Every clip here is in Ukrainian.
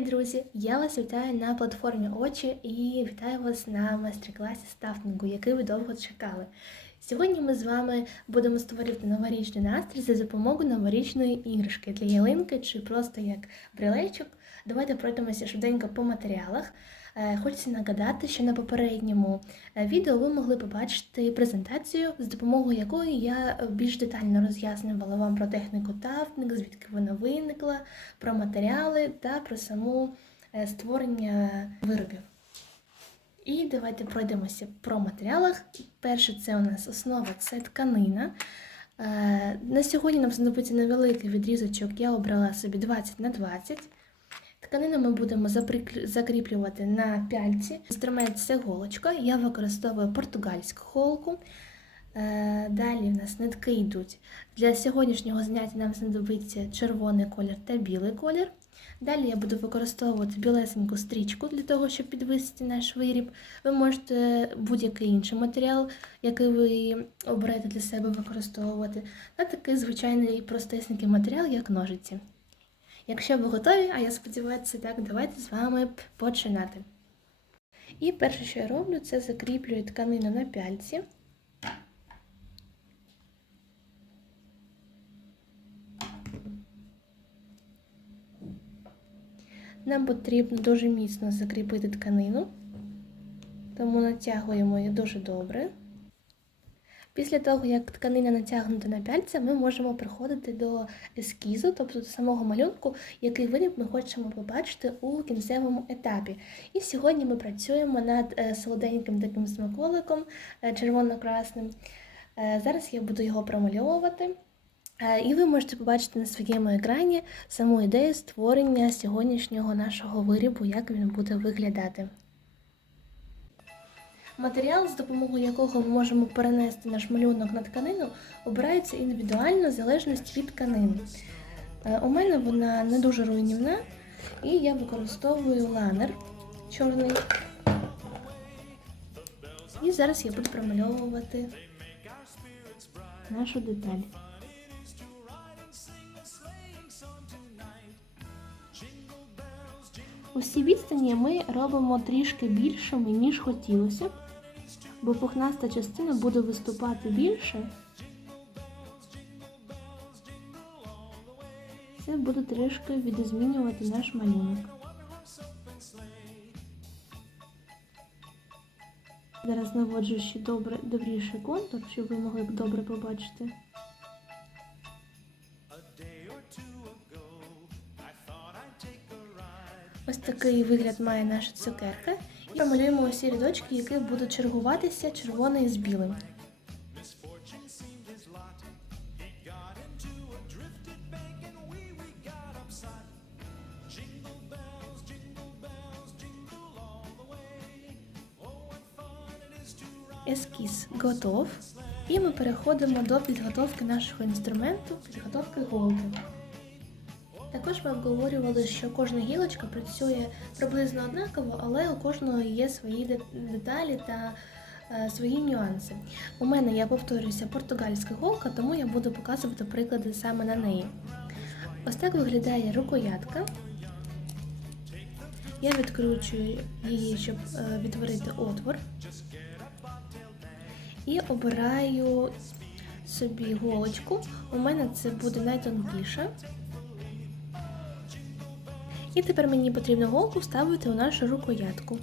Друзі! Я вас вітаю на платформі Очі і вітаю вас на майстер-класі стафтингу, який ви довго чекали. Сьогодні ми з вами будемо створити новорічний настрій за допомогою новорічної іграшки для ялинки чи просто як брелечок. Давайте пройдемося швиденько по матеріалах. Е, Хочеться нагадати, що на попередньому е, відео ви могли побачити презентацію, з допомогою якої я е, більш детально роз'яснювала вам про техніку тафтинг, звідки вона виникла, про матеріали та про саму створення виробів. І давайте пройдемося про матеріалах. Перше, це у нас основа це тканина. На сьогодні нам знадобиться невеликий відрізочок, я обрала собі 20 на 20. Тканину ми будемо закріплювати на пяльці. Інструмент це голочка. Я використовую португальську голку. Е, Далі в нас нитки йдуть. Для сьогоднішнього заняття нам знадобиться червоний колір та білий колір. Далі я буду використовувати білесеньку стрічку для того, щоб підвисити наш виріб. Ви можете будь-який інший матеріал, який ви оберете для себе використовувати, та такий звичайний простесенький матеріал, як ножиці. Якщо ви готові, а я сподіваюся, так, давайте з вами починати. І перше, що я роблю, це закріплюю тканину на пяльці. Нам потрібно дуже міцно закріпити тканину, тому натягуємо її дуже добре. Після того, як тканина натягнута на пяльця, ми можемо приходити до ескізу, тобто до самого малюнку, який виріб ми хочемо побачити у кінцевому етапі. І сьогодні ми працюємо над е, солоденьким таким смаколиком е, червоно-красним. Е, Зараз я буду його промальовувати. І ви можете побачити на своєму екрані саму ідею створення сьогоднішнього нашого вирібу, як він буде виглядати. Матеріал, з допомогою якого ми можемо перенести наш малюнок на тканину, обирається індивідуально в залежності від тканини. Е, У мене вона не дуже руйнівна, і я використовую ланер чорний. І зараз я буду промальовувати нашу деталь. Усі відстані ми робимо трішки більшими, ніж хотілося б, бо пухнаста частина буде виступати більше. Це буде трішки відозмінювати наш малюнок. Зараз наводжу ще добре, добріший контур, щоб ви могли добре побачити. Ось такий вигляд має наша цукерка. Промалюємо усі рядочки, які будуть чергуватися червоний з білим. Ескіз готов. І ми переходимо до підготовки нашого інструменту, підготовки голки. Також ми обговорювали, що кожна гілочка працює приблизно однаково, але у кожного є свої деталі та е, свої нюанси. У мене, я повторююся, португальська голка, тому я буду показувати приклади саме на неї. Ось так виглядає рукоятка. Я відкручую її, щоб е, відтворити отвор. І обираю собі голочку. У мене це буде найтонкіша. І тепер мені потрібно голку вставити у нашу рукоятку.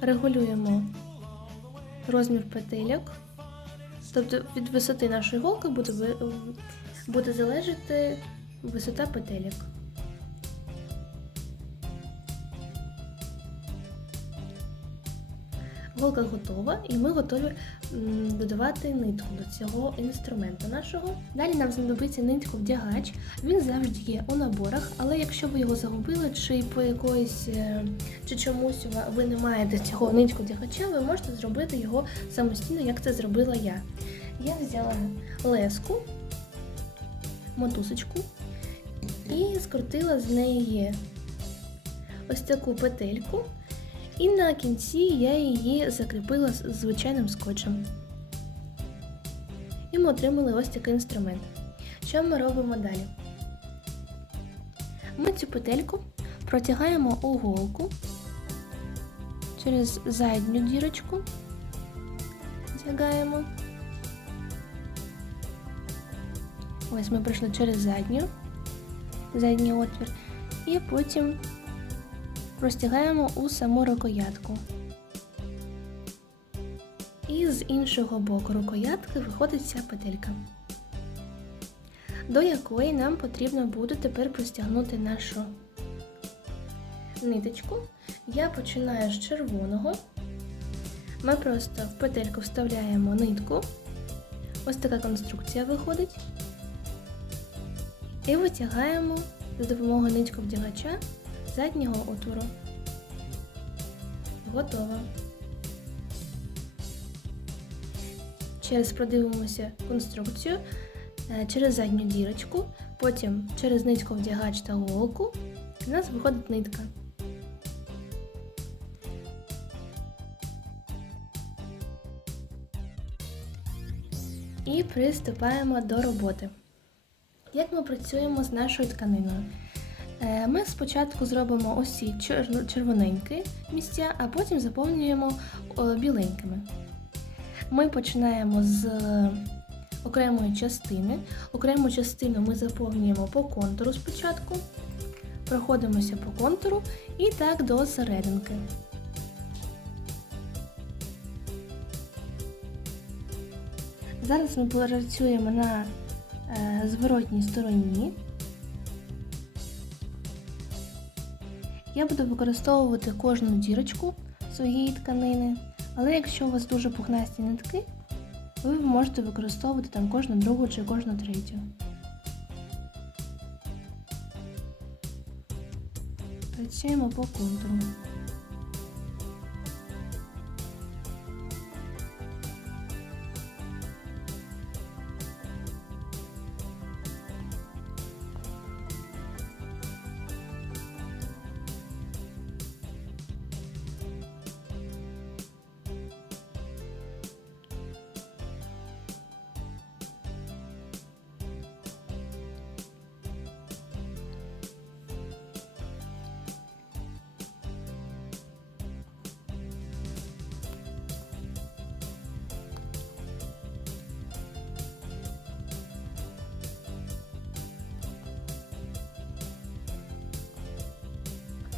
Регулюємо розмір петельок. Тобто від висоти нашої голки буде, буде залежати висота петельок. Голка готова, і ми готові додавати нитку до цього інструменту нашого. Далі нам знадобиться нитку вдягач. Він завжди є у наборах, але якщо ви його загубили, чи по якоїсь е, чи чомусь ви не маєте цього нитку вдягача, ви можете зробити його самостійно, як це зробила я. Я взяла леску, мотузочку і скрутила з неї ось таку петельку. І на кінці я її закріпила звичайним скотчем. І ми отримали ось такий інструмент. Що ми робимо далі? Ми цю петельку протягаємо у голку через задню дірочку, тягаємо. Ось ми пройшли через задню, задній отвір, і потім простягаємо у саму рукоятку. І з іншого боку рукоятки виходить ця петелька, до якої нам потрібно буде тепер простягнути нашу ниточку. Я починаю з червоного. Ми просто в петельку вставляємо нитку. Ось така конструкція виходить. І витягаємо за допомогою нитьковдягача заднього отвору. Готово. Через продивимося конструкцію е, через задню дірочку, потім через нитьковдягач та голку у нас виходить нитка. І приступаємо до роботи. Як ми працюємо з нашою тканиною? Е, Ми спочатку зробимо ось червоненькі місця, а потім заповнюємо біленькими. Ми починаємо з окремої частини. Окрему частину ми заповнюємо по контуру спочатку, проходимося по контуру і так до серединки. Зараз ми працюємо на е, зворотній стороні. Я буду використовувати кожну дірочку своєї тканини, але якщо у вас дуже пухнасті нитки, ви можете використовувати там кожну другу чи кожну третю. Працюємо по контуру.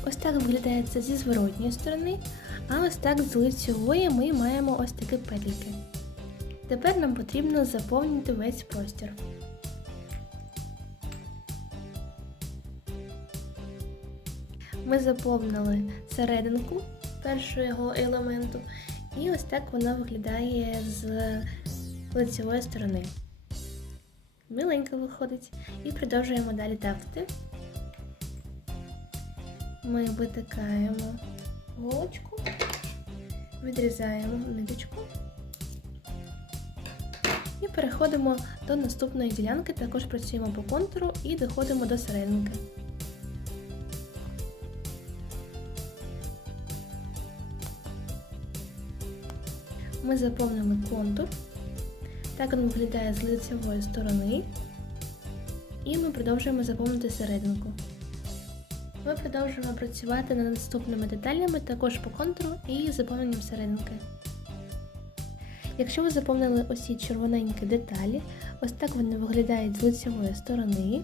Ось так виглядає це зі зворотньої сторони, а ось так з лицевої ми маємо ось такі петліки. Тепер нам потрібно заповнити весь простір. Ми заповнили серединку першого його елементу, і ось так вона виглядає з лицевої сторони. Миленько виходить. І продовжуємо далі тафтити. Ми витикаємо голочку, відрізаємо ниточку і переходимо до наступної ділянки, також працюємо по контуру і доходимо до серединки. Ми заповнили контур. Так він виглядає з лицевої сторони. І ми продовжуємо заповнити серединку. Ми продовжуємо працювати над наступними деталями, також по контуру і заповненням серединки. Якщо ви заповнили усі червоненькі деталі, ось так вони виглядають з лицевої сторони,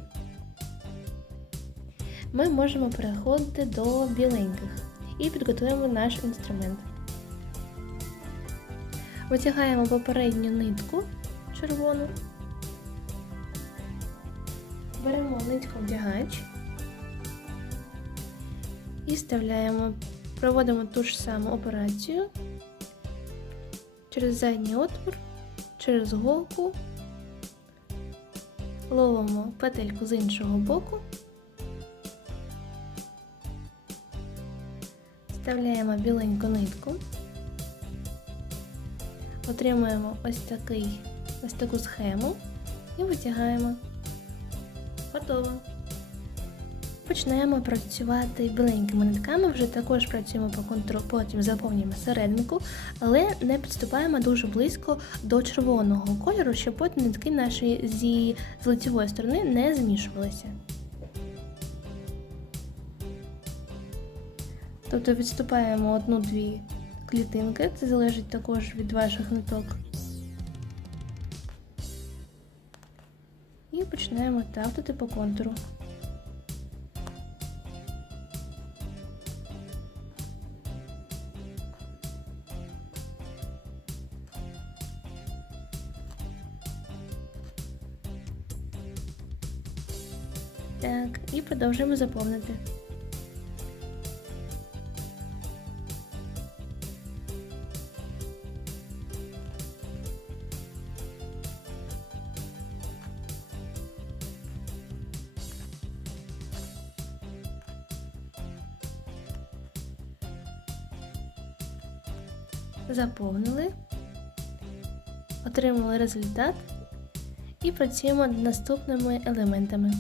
ми можемо переходити до біленьких і підготуємо наш інструмент. Витягаємо попередню нитку червону, беремо нитку вдягач і вставляємо, проводимо ту ж саму операцію через задній отвір, через голку, ловимо петельку з іншого боку, вставляємо біленьку нитку, отримуємо ось такий, ось таку схему і витягаємо. Готово. Починаємо працювати біленькими нитками, вже також працюємо по контуру, потім заповнюємо серединку, але не підступаємо дуже близько до червоного кольору, щоб потім нитки наші зі з лицевої сторони не змішувалися. Тобто відступаємо одну-дві клітинки, це залежить також від ваших ниток. І починаємо тавтати по контуру. Продовжуємо заповнити. Заповнили, отримали результат і працюємо над наступними елементами.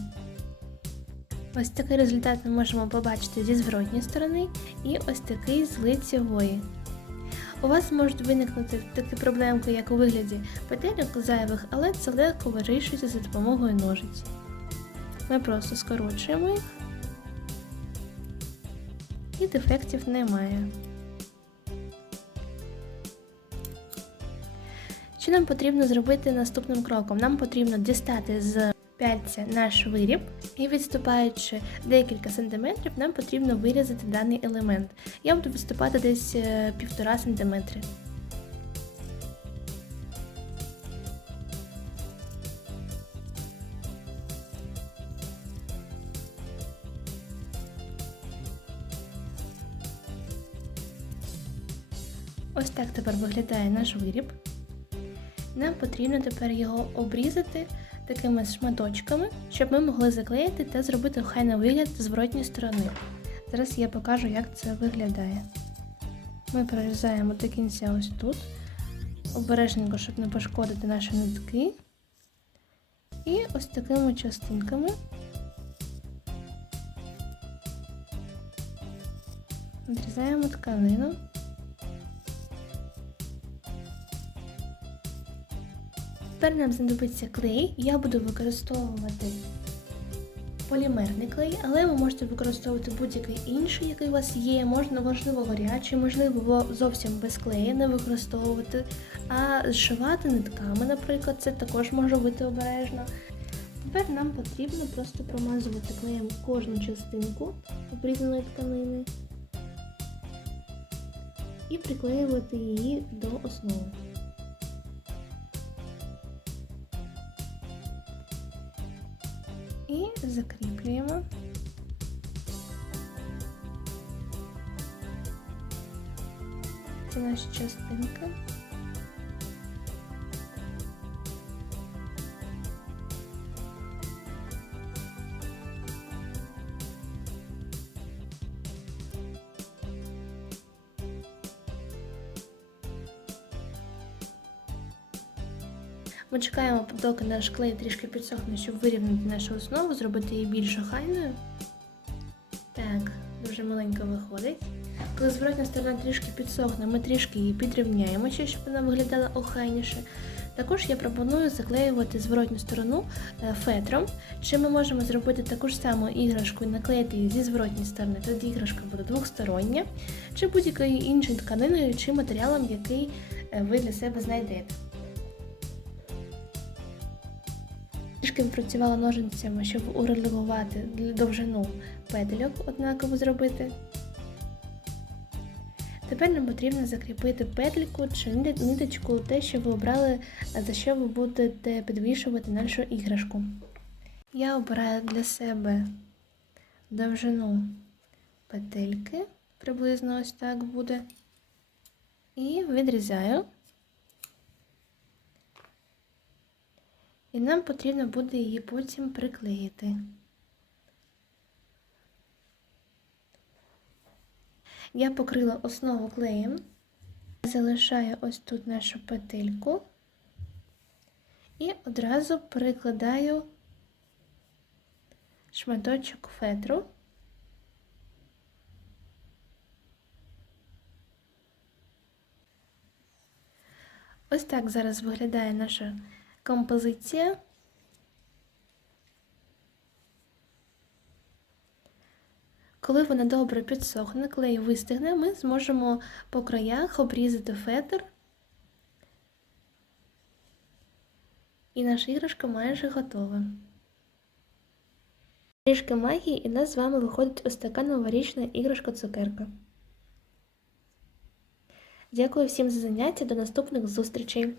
Ось такий результат ми можемо побачити зі зворотньої сторони і ось такий з лицевої. У вас можуть виникнути такі проблемки, як у вигляді петельок зайвих, але це легко вирішується за допомогою ножиць. Ми просто скорочуємо їх і дефектів немає. Що нам потрібно зробити наступним кроком? Нам потрібно дістати з пяльця наш виріб і відступаючи декілька сантиметрів, нам потрібно вирізати даний елемент. Я буду відступати десь е, півтора сантиметри. Ось так тепер виглядає наш виріб. Нам потрібно тепер його обрізати такими шматочками, щоб ми могли заклеїти та зробити охайний вигляд зворотньої сторони. Зараз я покажу, як це виглядає. Ми прорізаємо до кінця ось тут, обережненько, щоб не пошкодити наші нитки. І ось такими частинками відрізаємо тканину. Тепер нам знадобиться клей. Я буду використовувати полімерний клей, але ви можете використовувати будь-який інший, який у вас є. Можна, можливо, горячий, можливо, зовсім без клею не використовувати, а зшивати нитками, наприклад, це також може бути обережно. Тепер нам потрібно просто промазувати клеєм кожну частинку обрізаної тканини і приклеювати її до основи. Закріплюємо. Це наша частинки. Ми чекаємо, доки наш клей трішки підсохне, щоб вирівняти нашу основу, зробити її більш охайною. Так, дуже маленько виходить. Коли зворотня сторона трішки підсохне, ми трішки її підрівняємо, ще, щоб вона виглядала охайніше. Також я пропоную заклеювати зворотню сторону е, фетром, чи ми можемо зробити таку ж саму іграшку і наклеїти її зі зворотньої сторони, тоді іграшка буде двохстороння, чи будь-якою іншою тканиною чи матеріалом, який е, ви для себе знайдете. Трішки працювала ножницями, щоб урегулювати довжину петельок однаково зробити. Тепер нам потрібно закріпити петельку чи ниточку, те, що ви обрали, за що ви будете підвішувати нашу іграшку. Я обираю для себе довжину петельки, приблизно ось так буде, і відрізаю. і нам потрібно буде її потім приклеїти. Я покрила основу клеєм, залишаю ось тут нашу петельку і одразу прикладаю шматочок фетру. Ось так зараз виглядає наша композиція. Коли вона добре підсохне, клей вистигне, ми зможемо по краях обрізати фетр. І наша іграшка майже готова. Трішки магії, і в нас з вами виходить ось така новорічна іграшка-цукерка. Дякую всім за заняття, до наступних зустрічей!